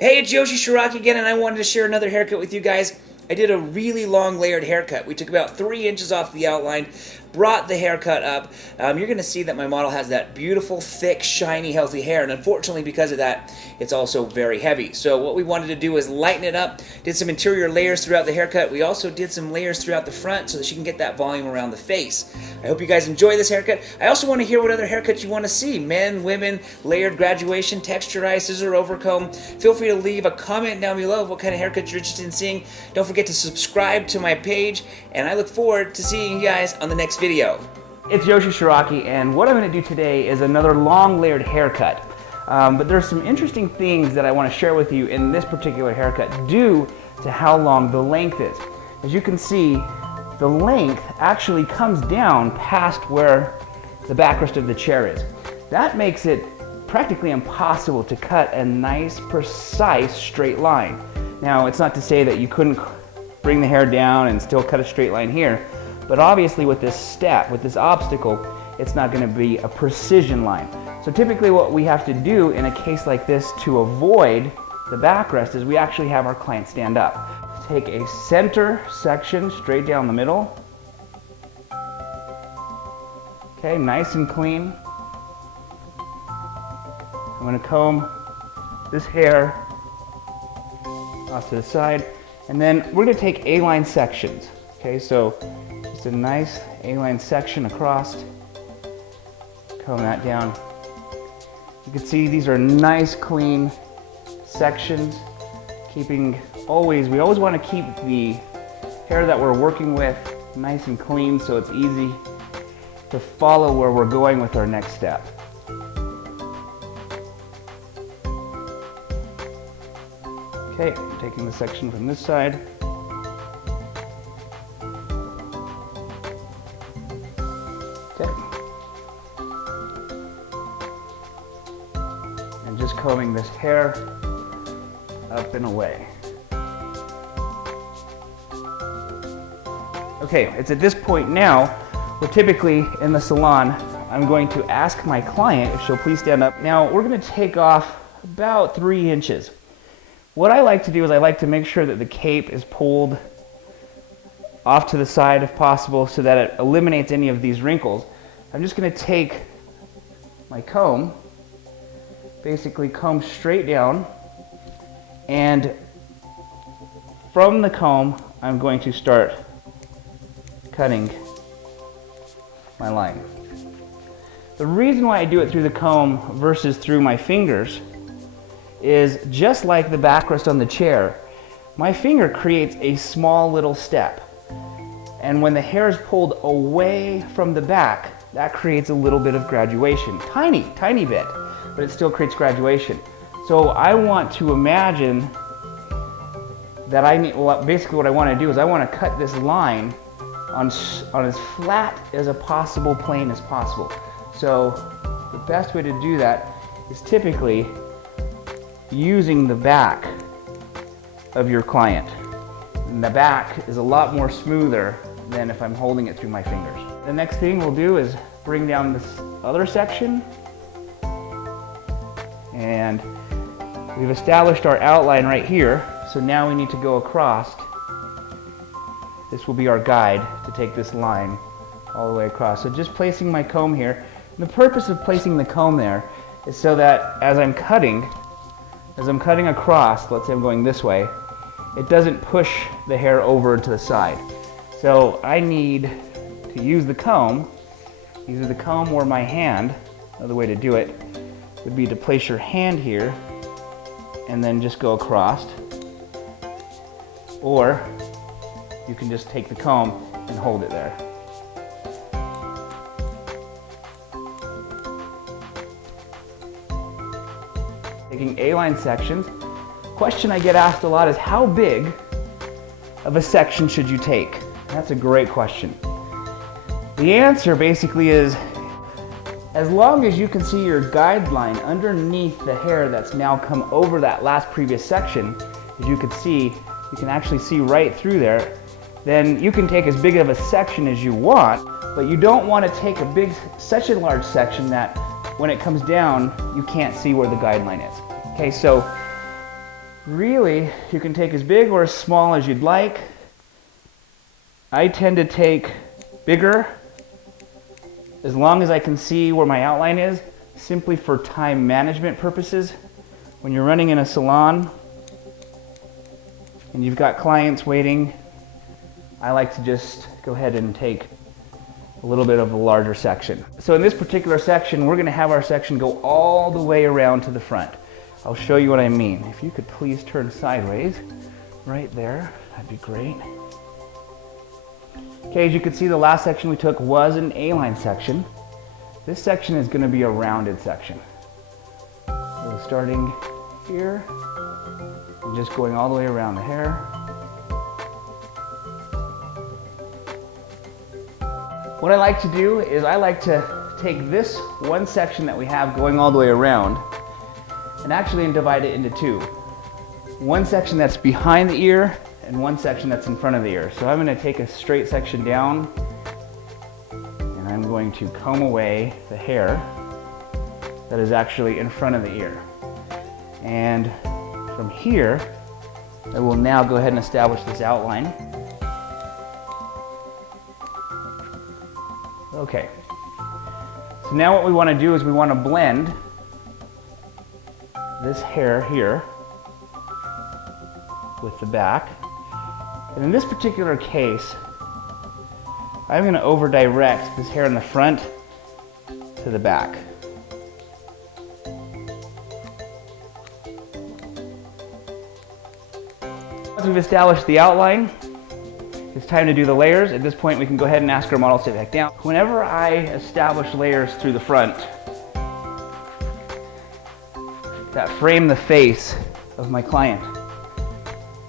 Hey, it's Yoshi Shiraki again, and I wanted to share another haircut with you guys. I did a really long layered haircut. We took about 3 inches off the outline, brought the haircut up. You're going to see that my model has that beautiful, thick, shiny, healthy hair, and unfortunately because of that, it's also very heavy. So what we wanted to do is lighten it up, did some interior layers throughout the haircut. We also did some layers throughout the front so that she can get that volume around the face. I hope you guys enjoy this haircut. I also want to hear what other haircuts you want to see. Men, women, layered graduation, texturized, scissor over comb. Feel free to leave a comment down below of what kind of haircut you're interested in seeing. Don't forget to subscribe to my page, and I look forward to seeing you guys on the next video. It's Yoshi Shiraki, and what I'm going to do today is another long layered haircut. But there's some interesting things that I want to share with you in this particular haircut due to how long the length is. As you can see, the length actually comes down past where the backrest of the chair is. That makes it practically impossible to cut a nice, precise straight line. Now, it's not to say that you couldn't bring the hair down and still cut a straight line here, but obviously with this step, with this obstacle, it's not going to be a precision line. So typically what we have to do in a case like this to avoid the backrest is we actually have our client stand up. Take a center section straight down the middle. Okay, nice and clean. I'm going to comb this hair off to the side, and then we're going to take A-line sections. Okay, so just a nice A-line section across. Comb that down. You can see these are nice, clean sections. We always want to keep the hair that we're working with nice and clean so it's easy to follow where we're going with our next step. Okay, taking the section from this side. Okay. And just combing this hair up and away. Okay, it's at this point now where typically in the salon I'm going to ask my client if she'll please stand up. Now we're going to take off about 3 inches. What I like to do is I like to make sure that the cape is pulled off to the side if possible so that it eliminates any of these wrinkles. I'm just going to take my comb, basically comb straight down, and from the comb I'm going to start cutting my line. The reason why I do it through the comb versus through my fingers is just like the backrest on the chair, my finger creates a small little step. And when the hair is pulled away from the back, that creates a little bit of graduation. Tiny, tiny bit, but it still creates graduation. So I want to imagine that basically what I want to do is I want to cut this line on as flat as a possible plane as possible. So the best way to do that is typically using the back of your client. And the back is a lot more smoother than if I'm holding it through my fingers. The next thing we'll do is bring down this other section, and we've established our outline right here, so now we need to go across. This will be our guide to take this line all the way across. So just placing my comb here. And the purpose of placing the comb there is so that as I'm cutting across, let's say I'm going this way, it doesn't push the hair over to the side. So I need to use the comb, either the comb or my hand. Another way to do it would be to place your hand here and then just go across. Or you can just take the comb and hold it there. Taking A-line sections. Question I get asked a lot is how big of a section should you take? That's a great question. The answer basically is as long as you can see your guideline underneath the hair that's now come over that last previous section, as you can see, you can actually see right through there, then you can take as big of a section as you want, but you don't want to take such a large section that when it comes down, you can't see where the guideline is. Okay, so Really, you can take as big or as small as you'd like. I tend to take bigger as long as I can see where my outline is, simply for time management purposes. When you're running in a salon and you've got clients waiting, I like to just go ahead and take a little bit of a larger section. So in this particular section, we're gonna have our section go all the way around to the front. I'll show you what I mean. If you could please turn sideways, right there, that'd be great. Okay, as you can see, the last section we took was an A-line section. This section is gonna be a rounded section. So starting here, and just going all the way around the hair. What I like to do is I like to take this one section that we have going all the way around and actually divide it into two. One section that's behind the ear and one section that's in front of the ear. So I'm going to take a straight section down and I'm going to comb away the hair that is actually in front of the ear. And from here, I will now go ahead and establish this outline. Okay, so now what we want to do is we want to blend this hair here with the back. And in this particular case, I'm going to over direct this hair in the front to the back. Once we've established the outline, it's time to do the layers. At this point, we can go ahead and ask our model to sit back down. Whenever I establish layers through the front that frame the face of my client,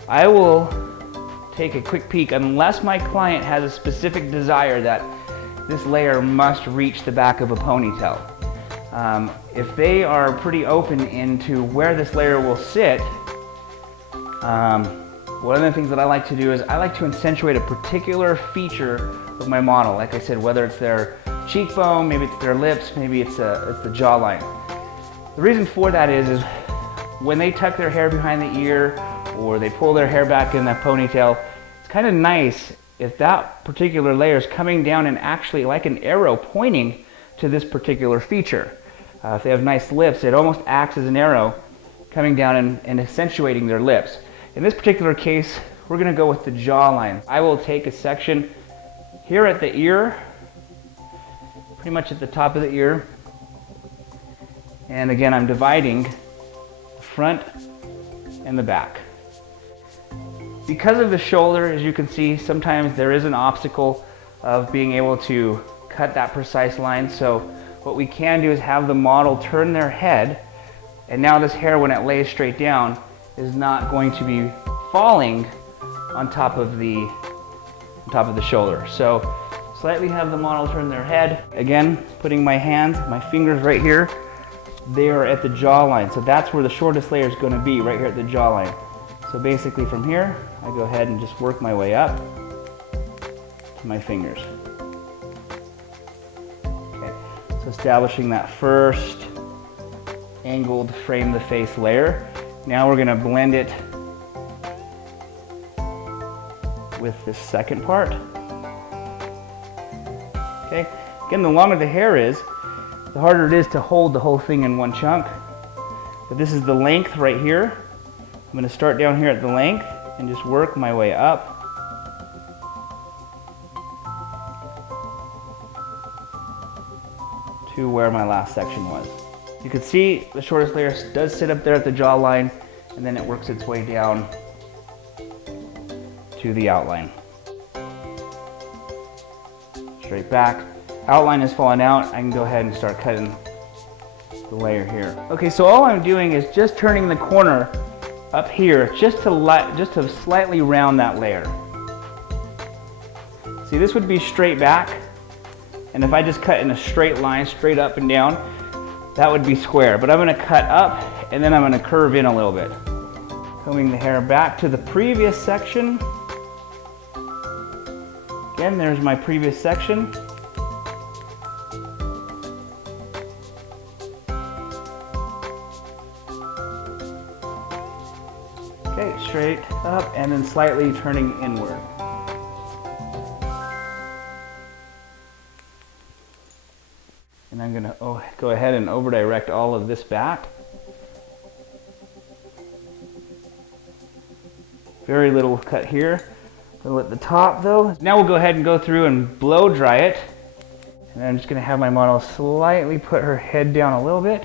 I will take a quick peek, unless my client has a specific desire that this layer must reach the back of a ponytail. If they are pretty open into where this layer will sit, one of the things that I like to do is I like to accentuate a particular feature of my model. Like I said, whether it's their cheekbone, maybe it's their lips, maybe it's the jawline. The reason for that is when they tuck their hair behind the ear or they pull their hair back in that ponytail, it's kind of nice if that particular layer is coming down and actually like an arrow pointing to this particular feature. If they have nice lips, it almost acts as an arrow coming down and accentuating their lips. In this particular case, we're going to go with the jawline. I will take a section here at the ear, pretty much at the top of the ear. And again, I'm dividing the front and the back. Because of the shoulder, as you can see, sometimes there is an obstacle of being able to cut that precise line. So what we can do is have the model turn their head, and now this hair, when it lays straight down, is not going to be falling on top of the shoulder. So slightly have the model turn their head. Again, putting my hands, my fingers right here, they are at the jawline. So that's where the shortest layer is going to be, right here at the jawline. So basically from here, I go ahead and just work my way up to my fingers. Okay, so establishing that first angled frame the face layer. Now we're going to blend it with this second part. Okay, again, the longer the hair is, the harder it is to hold the whole thing in one chunk. But this is the length right here. I'm going to start down here at the length and just work my way up to where my last section was. You can see the shortest layer does sit up there at the jawline, and then it works its way down to the outline. Straight back. Outline is falling out. I can go ahead and start cutting the layer here. Okay, so all I'm doing is just turning the corner up here just to slightly round that layer. See, this would be straight back, and if I just cut in a straight line, straight up and down, that would be square. But I'm going to cut up and then I'm going to curve in a little bit. Combing the hair back to the previous section. Again, there's my previous section. Okay, straight up and then slightly turning inward. And I'm gonna go ahead and over direct all of this back. Very little cut here, a little at the top though. Now we'll go ahead and go through and blow dry it. And I'm just gonna have my model slightly put her head down a little bit.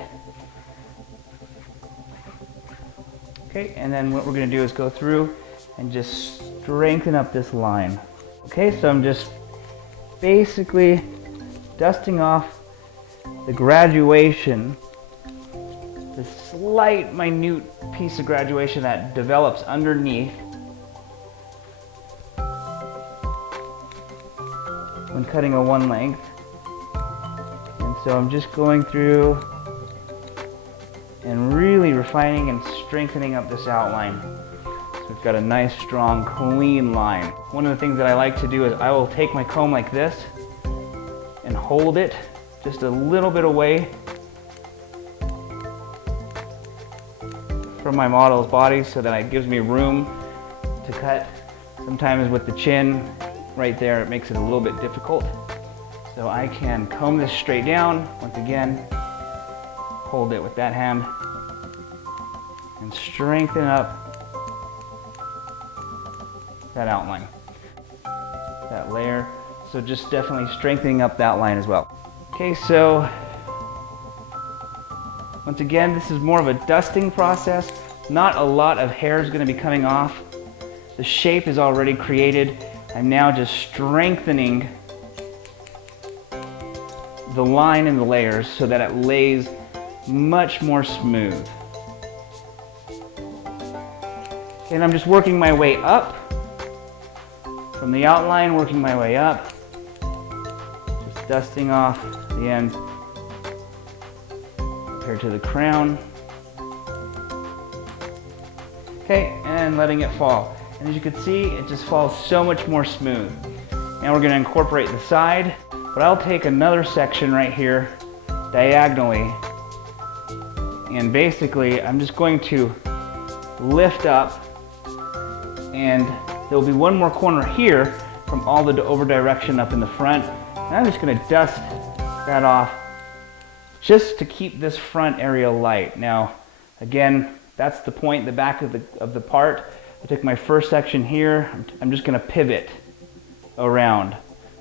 Okay, and then what we're gonna do is go through and just strengthen up this line. Okay, so I'm just basically dusting off the graduation, the slight minute piece of graduation that develops underneath when cutting a one length. And so I'm just going through and really refining and strengthening up this outline. So we've got a nice, strong, clean line. One of the things that I like to do is I will take my comb like this and hold it just a little bit away from my model's body so that it gives me room to cut. Sometimes with the chin right there, it makes it a little bit difficult. So I can comb this straight down, once again, hold it with that hand, and strengthen up that outline, that layer. So just definitely strengthening up that line as well. Okay, so once again, this is more of a dusting process. Not a lot of hair is going to be coming off. The shape is already created. I'm now just strengthening the line and the layers so that it lays much more smooth. And I'm just working my way up from the outline, working my way up, just dusting off the ends up here to the crown. Okay, and letting it fall. And as you can see, it just falls so much more smooth. Now we're going to incorporate the side, but I'll take another section right here diagonally, and basically I'm just going to lift up, and there'll be one more corner here from all the over direction up in the front, and I'm just going to dust that off just to keep this front area light. Now again, that's the point, the back of the part. I took my first section here, I'm just going to pivot around.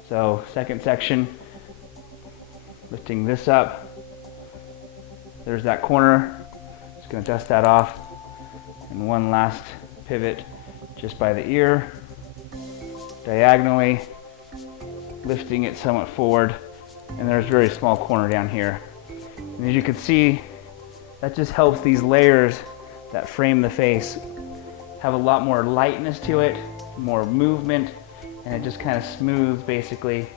So second section, lifting this up, there's that corner, just going to dust that off, and one last pivot just by the ear, diagonally, lifting it somewhat forward, and there's a very small corner down here. And as you can see, that just helps these layers that frame the face have a lot more lightness to it, more movement, and it just kind of smooths basically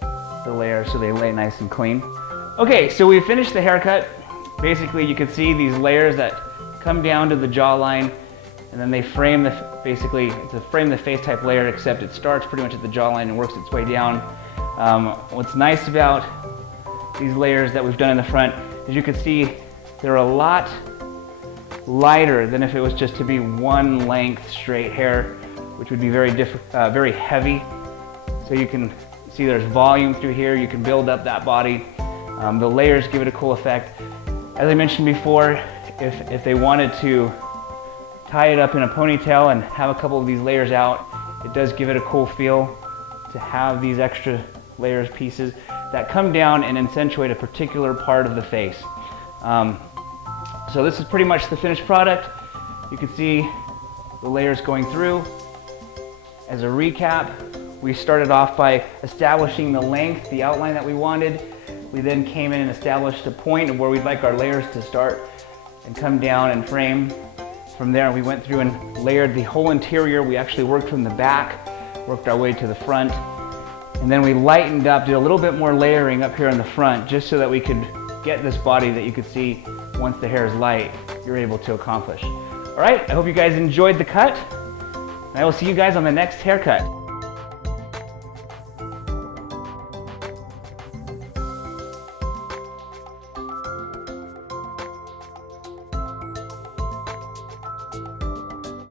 the layers so they lay nice and clean. Okay, so we finished the haircut. Basically you can see these layers that come down to the jawline, and then they frame basically it's a frame the face type layer, except it starts pretty much at the jawline and works its way down. What's nice about these layers that we've done in the front, as you can see, they're a lot lighter than if it was just to be one length straight hair, which would be very heavy. So you can see there's volume through here. You can build up that body. The layers give it a cool effect. As I mentioned before, if they wanted to tie it up in a ponytail and have a couple of these layers out, it does give it a cool feel to have these extra layers pieces that come down and accentuate a particular part of the face. So this is pretty much the finished product. You can see the layers going through. As a recap, we started off by establishing the length, the outline that we wanted. We then came in and established a point of where we'd like our layers to start and come down and frame. From there, we went through and layered the whole interior. We actually worked from the back, worked our way to the front, and then we lightened up, did a little bit more layering up here in the front, just so that we could get this body that you could see once the hair is light, you're able to accomplish. All right, I hope you guys enjoyed the cut, and I will see you guys on the next haircut.